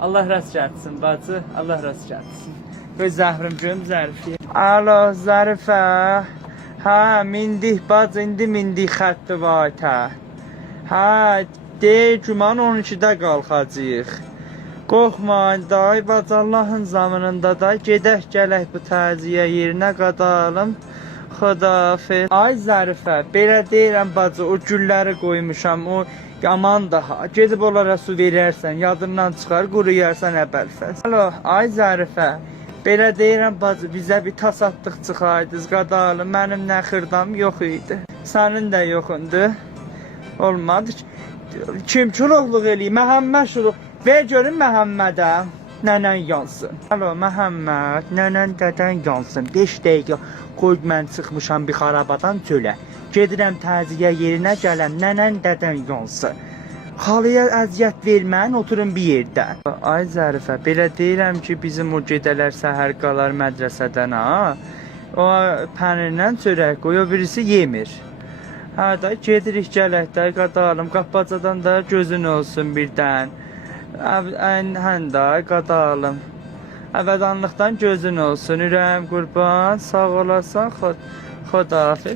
Allah rast gəlsin bacı, Allah rast gəlsin. Göz Zəhrim görüm Zərifi. Alo Zərifə. Ha, mindik bacı, indi mindik xətti vaytə. Ha, deyil güman 12-də qalxacağıq. Qorxmayın day, bacı Allahın zamanında da gedək gələk bu təziyə yerinə qadalım. Xudafir. Ay Zərifə, belə deyirəm bacı, o gülləri qoymuşam, o aman daha. Gedib onlara su verərsən, yadından çıxar, quruyarsan əbəlfəs. Alo, ay Zərifə, belə deyirəm bacı, bizə bir tas atdıq çıxaydınız, qadalım. Mənim nə xırdam yox idi. Sənin də yoxundu. Olmadı. Kim çuluqluq eləyir? Məhəmməd şuluq. Ver görün Məhəmmədə. Nənən yansın. Alo Məhəmməd, nənən dədən yansın. 5 dəqiqə qoy mən çıxmışam bir xarabadan çölə. Gedirəm təziyə yerinə gələm, nənən dədən yansın. Xalıya əziyyət vermən, oturun bir yerdə. Ay Zərifə, belə deyirəm ki, bizim o gedələr səhər qalar mədrəsədən ha. O pənirlə çörək qoy, o birisi yemir. Hə da gedirik gələk də qadalım, qappacadan da gözün olsun birdən. Hən də qadalım. Əvədanlıqdan gözün olsun, ürəyim qurban, sağ olasan, Xudahafiz.